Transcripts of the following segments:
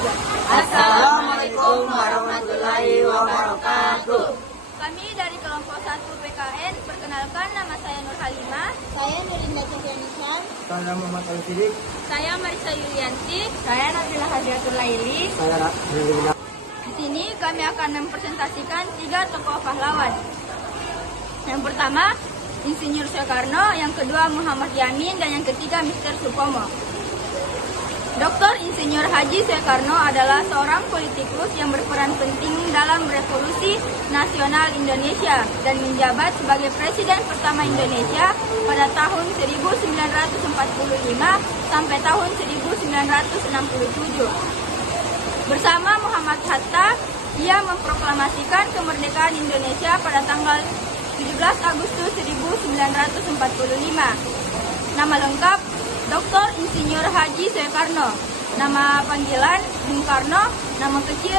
juga. Assalamualaikum warahmatullahi wabarakatuh. Kami dari kelompok 1 PKN, perkenalkan nama saya Nur Halimah. Saya Nurinda Cifianisham. Saya Muhammad Al-Sidik. Saya Marisa Yulianti. Saya Nabila Hadiatul Laili. Saya Raffi. Di sini kami akan mempresentasikan 3 tokoh pahlawan. Yang pertama, Insinyur Soekarno, yang kedua Muhammad Yamin, dan yang ketiga Mr. Supomo. Dr. Insinyur Haji Soekarno adalah seorang politikus yang berperan penting dalam revolusi nasional Indonesia dan menjabat sebagai Presiden pertama Indonesia pada tahun 1945 sampai tahun 1967. Bersama Muhammad Hatta, ia memproklamasikan kemerdekaan Indonesia pada tanggal 17 Agustus 1945. Nama lengkap Dr. Insinyur Haji Soekarno. Nama panggilan Bung Karno, nama kecil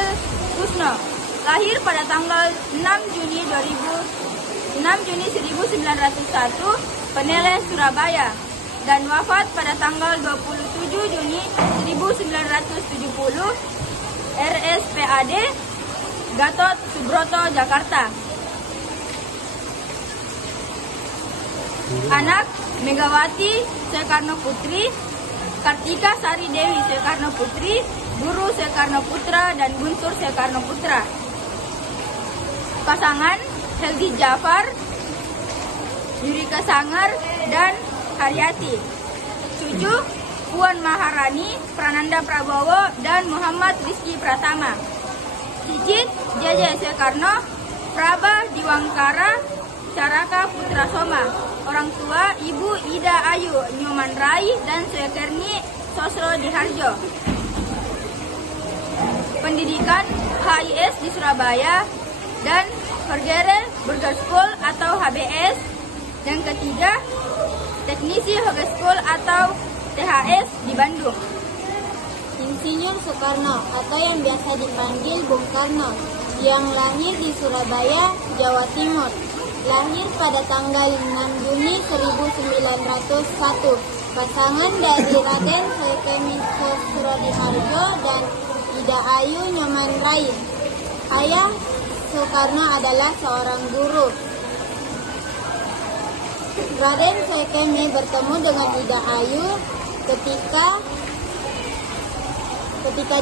Kusno. Lahir pada tanggal 6 Juni 1901, Penele, Surabaya, dan wafat pada tanggal 27 Juni 1970, RSPAD, Gatot Subroto, Jakarta. Anak Megawati Soekarno Putri, Kartika Sari Dewi Soekarno Putri, Guru Soekarno Putra, dan Guntur Soekarno Putra. Pasangan Helgi Jafar, Yurika Sangar, dan Haryati. Cucu Puan Maharani, Prananda Prabowo, dan Muhammad Rizky Pratama. Cicit JJ Soekarno, Praba Diwangkara, Caraka Putra Soma. Orang tua Ibu Ida Ayu Nyoman Rai dan Suekerni Sosro Diharjo. Pendidikan HIS di Surabaya dan Horgere Burger School atau HBS. Dan ketiga, Teknisi Hoge School atau THS di Bandung. Insinyur Soekarno atau yang biasa dipanggil Bung Karno, yang lahir di Surabaya, Jawa Timur. Lahir pada tanggal 6 Juni 1901. Pasangan dari Raden Soekemi Sosrodiharjo dan Ida Ayu Nyoman Rai. Ayah Soekarno adalah seorang guru. Raden Soekemi bertemu dengan Ida Ayu ketika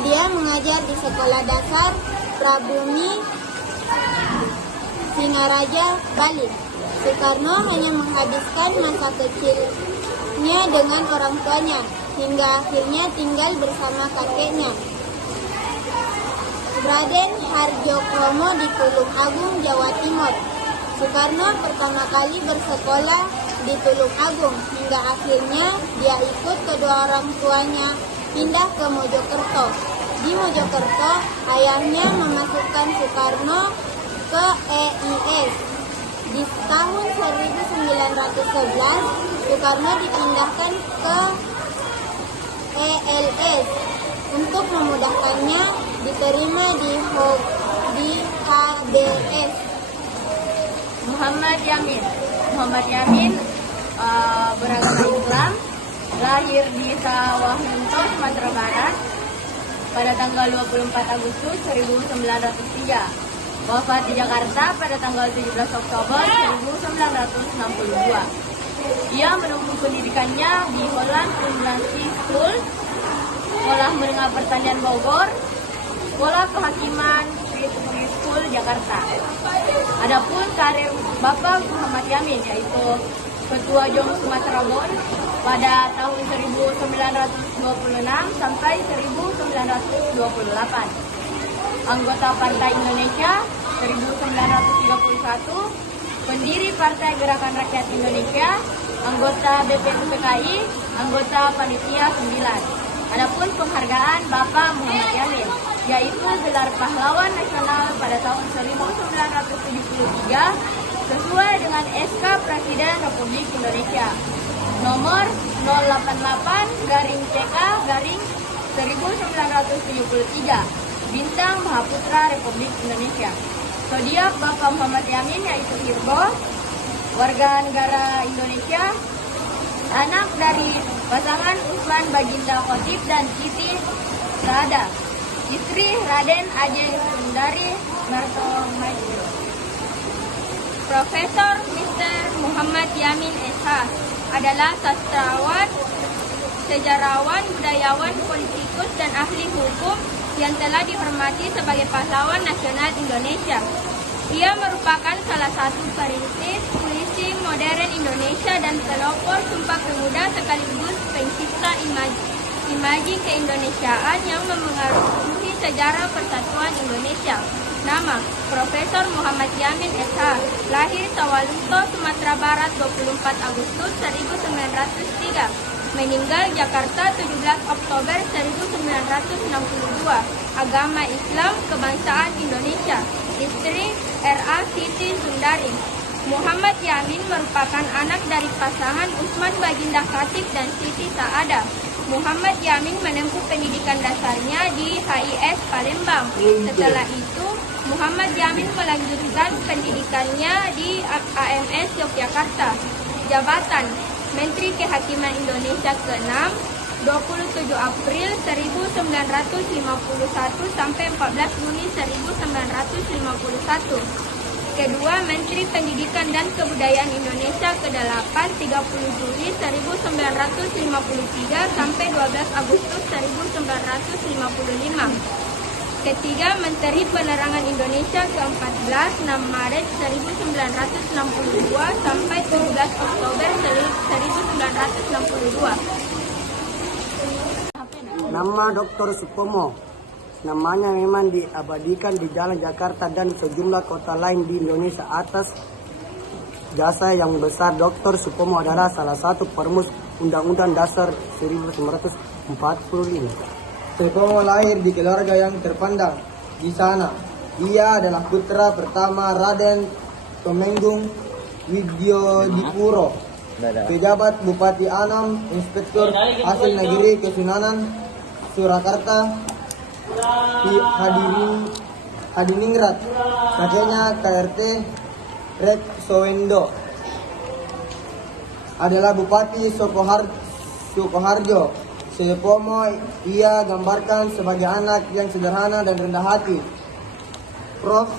dia mengajar di Sekolah Dasar Prabumi Singaraja, Bali. Soekarno hanya menghabiskan masa kecilnya dengan orang tuanya, hingga akhirnya tinggal bersama kakeknya, Raden Harjokromo, di Tulung Agung, Jawa Timur. Soekarno pertama kali bersekolah di Tulung Agung, hingga akhirnya dia ikut kedua orang tuanya pindah ke Mojokerto. Di Mojokerto, ayahnya memasukkan Soekarno ke EIS. Di tahun 1911, Soekarno dipindahkan ke ELS. Untuk memudahkannya, diterima di HBS. Muhammad Yamin beragama Islam, lahir di Sawah Lunto, Sumatera Barat pada tanggal 24 Agustus 1903. Wafat di Jakarta pada tanggal 17 Oktober 1962. Ia menempuh pendidikannya di Holland University School, Sekolah Menengah Pertanian Bogor, Sekolah Kehakiman Sri School, Jakarta. Adapun karir Bapak Muhammad Yamin, yaitu Ketua JOM Sumatera Bon pada tahun 1926 sampai 1928. Anggota Partai Indonesia 1931, pendiri Partai Gerakan Rakyat Indonesia, anggota BPUPKI, anggota Panitia 9. Adapun penghargaan Bapak Muhammad Yamin, yaitu gelar Pahlawan Nasional pada tahun 1973 sesuai dengan SK Presiden Republik Indonesia nomor 088-CK-1973, Bintang Mahaputra Republik Indonesia. Zodiak Bapak Muhammad Yamin yaitu Virgo, warga negara Indonesia, anak dari pasangan Usman Baginda Khotib dan Siti Saada. Istri Raden Ajeng Sundari Martomaju. Profesor Mr. Muhammad Yamin SH adalah sastrawan, sejarawan, budayawan, politikus, dan ahli hukum yang telah dihormati sebagai pahlawan nasional Indonesia. Ia merupakan salah satu perintis puisi modern Indonesia dan pelopor Sumpah Pemuda sekaligus pencipta imaji keindonesiaan yang memengaruhi sejarah persatuan Indonesia. Nama: Profesor Muhammad Yamin SH. Lahir Sawalunto, Sumatera Barat 24 Agustus 1903. Meninggal Jakarta 17 Oktober 1962. Agama Islam, kebangsaan Indonesia. Istri R.A. Siti Sundari. Muhammad Yamin merupakan anak dari pasangan Usman Baginda Khatib dan Siti Saada. Muhammad Yamin menempuh pendidikan dasarnya di HIS Palembang. Setelah itu, Muhammad Yamin melanjutkan pendidikannya di AMS Yogyakarta. Jabatan: Menteri Kehakiman Indonesia ke-6, 27 April 1951 sampai 14 Juni 1951. Kedua, Menteri Pendidikan dan Kebudayaan Indonesia ke-8, 30 Juli 1953 sampai 12 Agustus 1955. Ketiga, Menteri Penerangan Indonesia ke-14, 6 Maret 1962 sampai 17 Oktober 1962. Nama Dr. Supomo. Namanya memang diabadikan di Jalan Jakarta dan sejumlah kota lain di Indonesia atas jasa yang besar. Dr. Supomo adalah salah satu perumus Undang-Undang Dasar 1945. Supomo lahir di keluarga yang terpandang di sana. Ia adalah putra pertama Raden Tumenggung Widyodipuro, pejabat Bupati Anam, Inspektur Hasil Negeri Kesunanan Surakarta, Hadiningrat, kakeknya KRT Rek Sowendo adalah Bupati Sukoharjo. Supomo ia gambarkan sebagai anak yang sederhana dan rendah hati. Prof.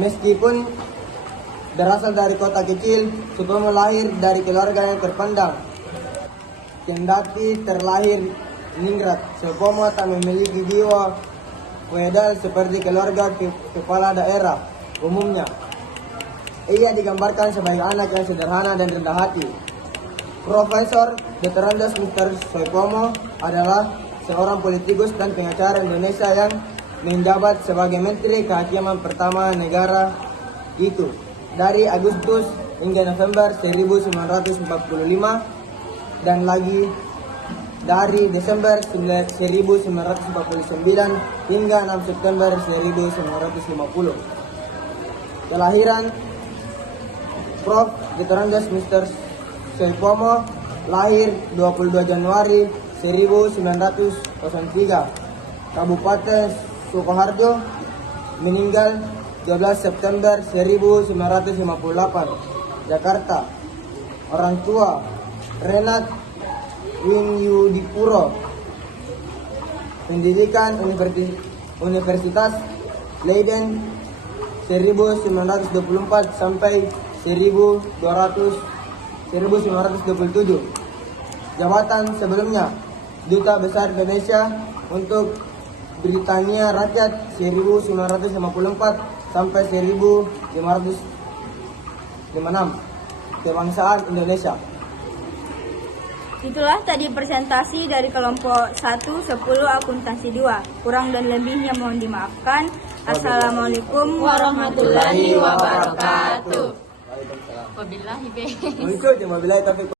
Meskipun berasal dari kota kecil, Supomo lahir dari keluarga yang terpandang. Kendati terlahir ningrat, Supomo tak memiliki jiwa feodal seperti keluarga kepala daerah umumnya. Ia digambarkan sebagai anak yang sederhana dan rendah hati. Profesor Dr. Mr. Supomo adalah seorang politikus dan pengacara Indonesia yang menjabat sebagai Menteri Kehakiman pertama negara itu dari Agustus hingga November 1945 dan lagi dari Desember 1949 hingga 6 September 1950. Kelahiran Prof. Dr. Mr. Supomo lahir 22 Januari 1903, Kabupaten Sukoharjo, meninggal 12 September 1958, Jakarta. Orang tua Renat Widyodipuro, pendidikan Universitas Leiden 1924 sampai 1927. Jabatan sebelumnya Duta Besar Indonesia untuk Britania Rakyat 1954 sampai 1556. Kebangsaan Indonesia. Itulah tadi presentasi dari kelompok 1, 10, akuntansi 2. Kurang dan lebihnya mohon dimaafkan. Assalamualaikum warahmatullahi wabarakatuh. Wabillahi taufiq.